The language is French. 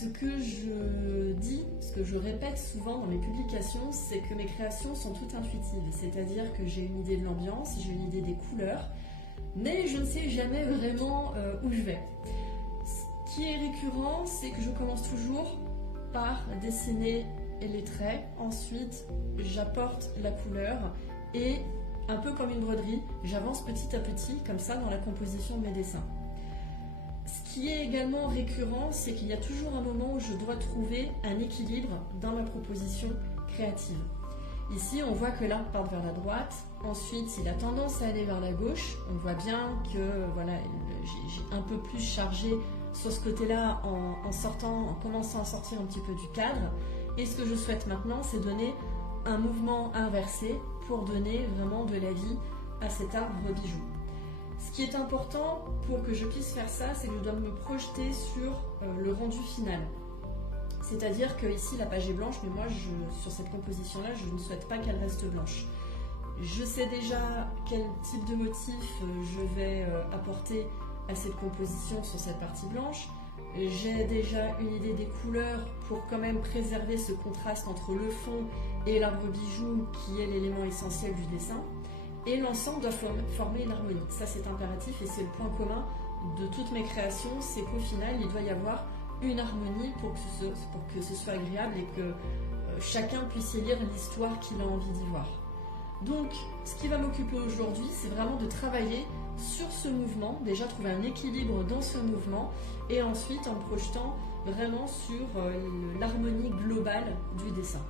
Ce que je dis, ce que je répète souvent dans mes publications, c'est que mes créations sont toutes intuitives, c'est-à-dire que j'ai une idée de l'ambiance, j'ai une idée des couleurs, mais je ne sais jamais vraiment où je vais. Ce qui est récurrent, c'est que je commence toujours par dessiner les traits, ensuite j'apporte la couleur et un peu comme une broderie, j'avance petit à petit comme ça dans la composition de mes dessins. Ce qui est également récurrent, c'est qu'il y a toujours un moment où je dois trouver un équilibre dans ma proposition créative. Ici, on voit que l'arbre part vers la droite, ensuite il a tendance à aller vers la gauche. On voit bien que voilà, j'ai un peu plus chargé sur ce côté-là en commençant à sortir un petit peu du cadre. Et ce que je souhaite maintenant, c'est donner un mouvement inversé pour donner vraiment de la vie à cet arbre bijou. Ce qui est important pour que je puisse faire ça, c'est que je dois me projeter sur le rendu final. C'est-à-dire que ici la page est blanche, mais moi sur cette composition-là, je ne souhaite pas qu'elle reste blanche. Je sais déjà quel type de motif je vais apporter à cette composition sur cette partie blanche. J'ai déjà une idée des couleurs pour quand même préserver ce contraste entre le fond et l'arbre bijou qui est l'élément essentiel du dessin. Et l'ensemble doit former une harmonie. Ça, c'est impératif et c'est le point commun de toutes mes créations, c'est qu'au final, il doit y avoir une harmonie pour que ce soit agréable et que chacun puisse y lire l'histoire qu'il a envie d'y voir. Donc, ce qui va m'occuper aujourd'hui, c'est vraiment de travailler sur ce mouvement, déjà trouver un équilibre dans ce mouvement et ensuite en me projetant vraiment sur l'harmonie globale du dessin.